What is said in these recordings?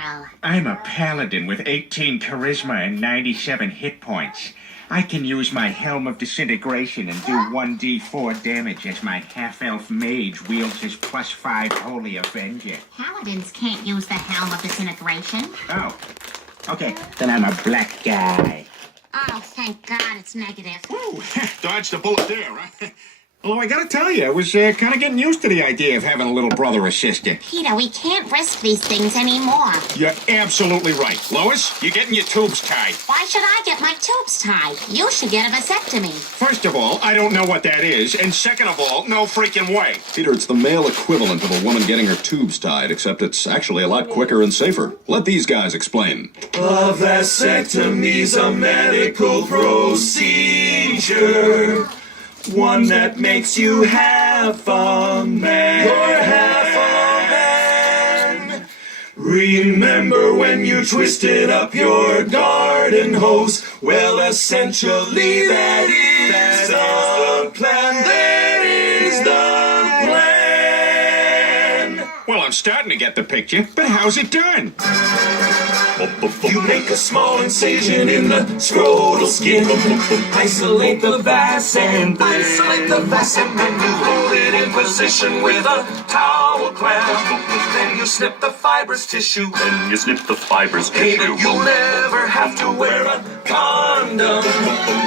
girl. I'm a paladin with 18 charisma and 97 hit points. I can use my Helm of Disintegration and do 1d4 damage as my half-elf mage wields his +5 Holy Avenger. Paladins can't use the Helm of Disintegration. Oh. Okay, then I'm a black guy. Oh, thank God it's negative. Ooh, dodged a bullet there, huh? Although I gotta tell you, I was kind of getting used to the idea of having a little brother or sister. Peter, we can't risk these things anymore. You're absolutely right. Lois, you're getting your tubes tied. Why should I get my tubes tied? You should get a vasectomy. First of all, I don't know what that is, and second of all, no freaking way. Peter, it's the male equivalent of a woman getting her tubes tied, except it's actually a lot quicker and safer. Let these guys explain. A vasectomy's a medical procedure. One that makes you half a man. You're half a man. Remember when you twisted up your garden hose? Well, essentially that is the plan. That is the plan. Well, I'm starting to get the picture, but how's it done? You make a small incision in the scrotal skin. Isolate the vas and then you hold it in position with a towel clamp. Then you snip the fibrous tissue. Hey, you'll never have to wear a condom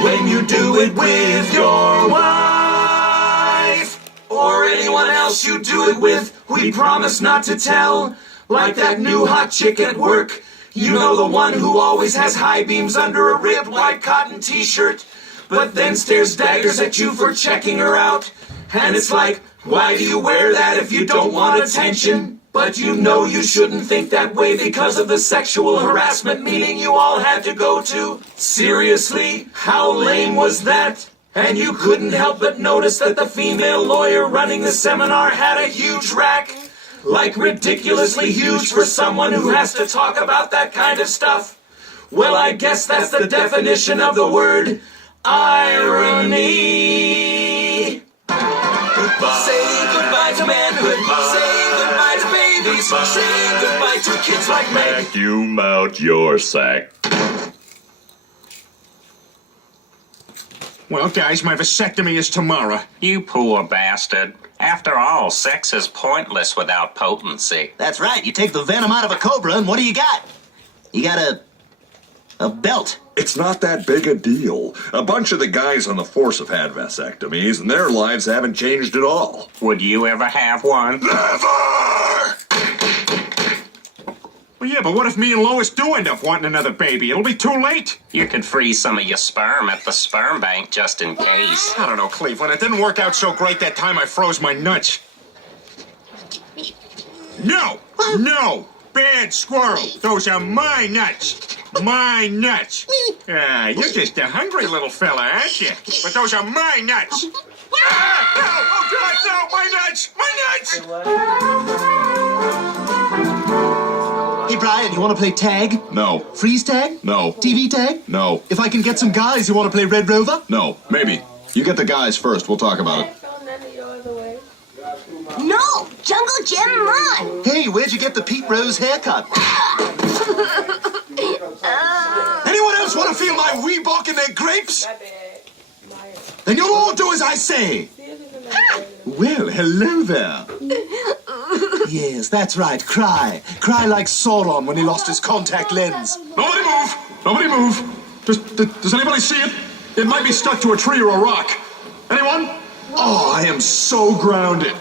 when you do it with your wife or anyone else you do it with. We promise not to tell, like that new hot chick at work. You know, the one who always has high beams under a ribbed white cotton t-shirt, but then stares daggers at you for checking her out. And it's like, why do you wear that if you don't want attention? But you know you shouldn't think that way because of the sexual harassment meeting you all had to go to. Seriously? How lame was that? And you couldn't help but notice that the female lawyer running the seminar had a huge rack. Like ridiculously huge for someone who has to talk about that kind of stuff. Well, I guess that's the definition of the word irony. Goodbye. Say goodbye to manhood. Say goodbye to babies. Say goodbye to kids like me. Vacuum out your sack. Well, guys, my vasectomy is tomorrow. You poor bastard. After all, sex is pointless without potency. That's right. You take the venom out of a cobra, and what do you got? You got a belt. It's not that big a deal. A bunch of the guys on the force have had vasectomies, and their lives haven't changed at all. Would you ever have one? Never! Well, yeah, but what if me and Lois do end up wanting another baby? It'll be too late. You could freeze some of your sperm at the sperm bank just in case. I don't know, Cleveland. It didn't work out so great that time I froze my nuts. No! No! Bad squirrel. Those are my nuts. My nuts. You're just a hungry little fella, aren't you? But those are my nuts. Ah! No! Oh, God, no! My nuts! My nuts! Hey, Brian, you want to play tag? No. Freeze tag? No. TV tag? No. If I can get some guys who want to play Red Rover? No. Maybe. You get the guys first. We'll talk about it. No! Jungle Gym Run! Hey, where'd you get the Pete Rose haircut? Anyone else want to feel my Reebok in their grapes? Then you'll all do as I say. Well, hello there. Yes, that's right. Cry. Cry like Sauron when he lost his contact lens. Nobody move! Nobody move! Does anybody see it? It might be stuck to a tree or a rock. Anyone? Oh, I am so grounded.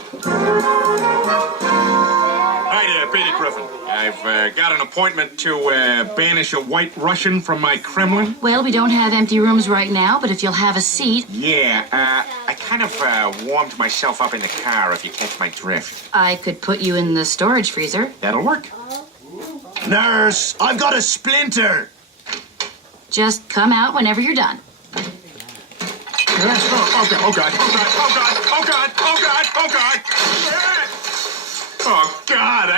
Hi there, Peter Griffin. I've got an appointment to banish a white Russian from my Kremlin. Well, we don't have empty rooms right now, but if you'll have a seat. Yeah, I kind of warmed myself up in the car, if you catch my drift. I could put you in the storage freezer. That'll work. Nurse, I've got a splinter. Just come out whenever you're done. Oh, God, oh, God, oh, God, oh, God, oh, God, oh, God, oh, God. Oh, God,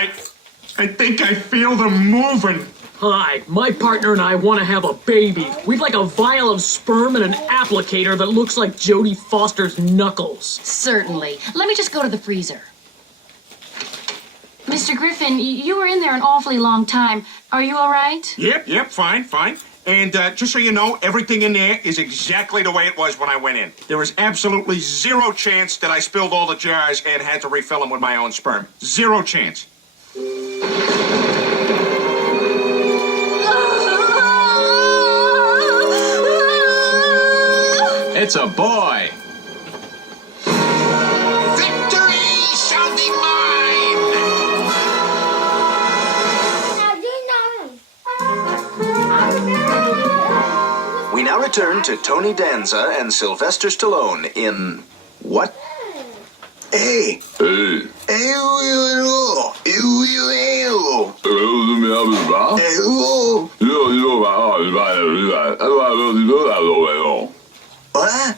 I think I feel them moving. Hi, my partner and I want to have a baby. We'd like a vial of sperm and an applicator that looks like Jodie Foster's knuckles. Certainly. Let me just go to the freezer. Mr. Griffin, you were in there an awfully long time. Are you all right? Yep, fine. And just so you know, everything in there is exactly the way it was when I went in. There is absolutely zero chance that I spilled all the jars and had to refill them with my own sperm. Zero chance. It's a boy. Victory shall be mine! We now return to Tony Danza and Sylvester Stallone in what? Hey. Hey. What?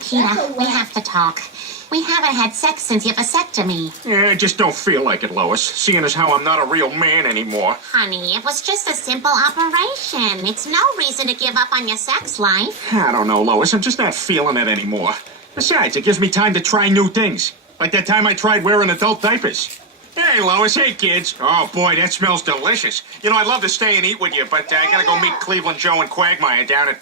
Peter, we have to talk. We haven't had sex since your vasectomy. Yeah, I just don't feel like it, Lois, seeing as how I'm not a real man anymore. Honey, it was just a simple operation. It's no reason to give up on your sex life. I don't know, Lois, I'm just not feeling it anymore. Besides, it gives me time to try new things. Like that time I tried wearing adult diapers. Hey, Lois. Hey, kids. Oh, boy, that smells delicious. You know, I'd love to stay and eat with you, but I gotta go meet Cleveland Joe and Quagmire down at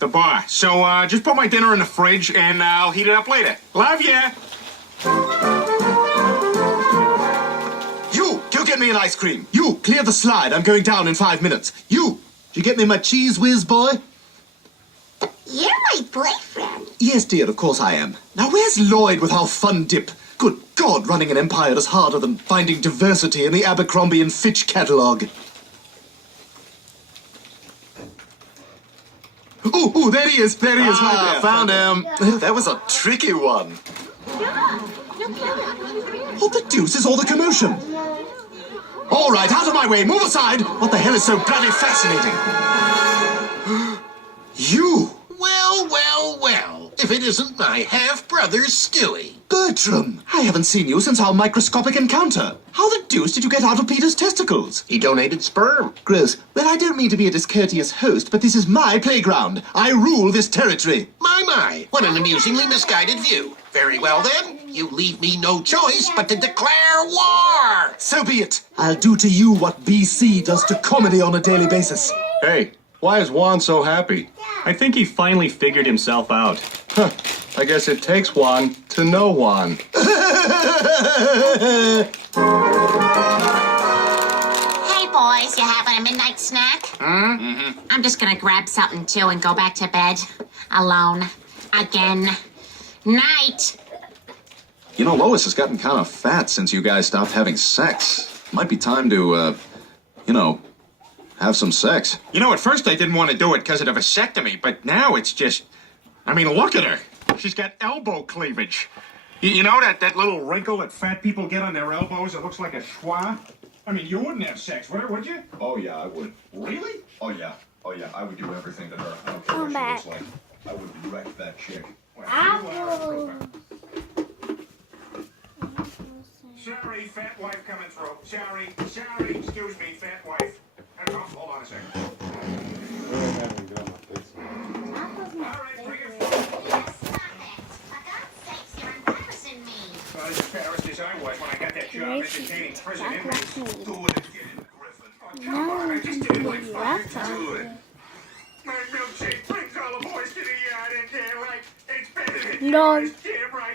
the bar. So, just put my dinner in the fridge, and I'll heat it up later. Love ya! You get me an ice cream. You, clear the slide. I'm going down in 5 minutes. You get me my cheese whiz, boy? You're my boyfriend. Yes, dear, of course I am. Now, where's Lloyd with our fun dip? Good God, running an empire is harder than finding diversity in the Abercrombie and Fitch catalogue. Ooh, there he is. Ah, found him. That was a tricky one. What the deuce is all the commotion? All right, out of my way. Move aside. What the hell is so bloody fascinating? You. Well. If it isn't my half-brother, Stewie. Bertram, I haven't seen you since our microscopic encounter. How the deuce did you get out of Peter's testicles? He donated sperm. Gross. Well, I don't mean to be a discourteous host, but this is my playground. I rule this territory. My. What an amusingly misguided view. Very well, then. You leave me no choice but to declare war. So be it. I'll do to you what BC does to comedy on a daily basis. Hey, why is Juan so happy? I think he finally figured himself out. Huh. I guess it takes Juan to know Juan. Hey, boys, you having a midnight snack? Mm-hmm. I'm just gonna grab something, too, and go back to bed. Alone. Again. Night. You know, Lois has gotten kind of fat since you guys stopped having sex. Might be time to, have some sex. You know, at first I didn't want to do it because of the vasectomy, but now it's just... I mean, look at her. She's got elbow cleavage. You know that little wrinkle that fat people get on their elbows? It looks like a schwa. I mean, you wouldn't have sex, would you? Oh, yeah, I would. Really? Oh, yeah. I would do everything to her. I don't care what she looks like. I would wreck that chick. Sorry, fat wife coming through. Sorry, excuse me, fat wife. Hold on a second. All right, bring it forward. Stop it. For God's sakes, you're embarrassing me. As embarrassed as I was when I got that job entertaining prison inmates. Do it again, Griffin. Oh, come on, I just did it like 5 times. Do it. My milkshake brings all the boys to the yard and they're like, it's better than yours, damn right.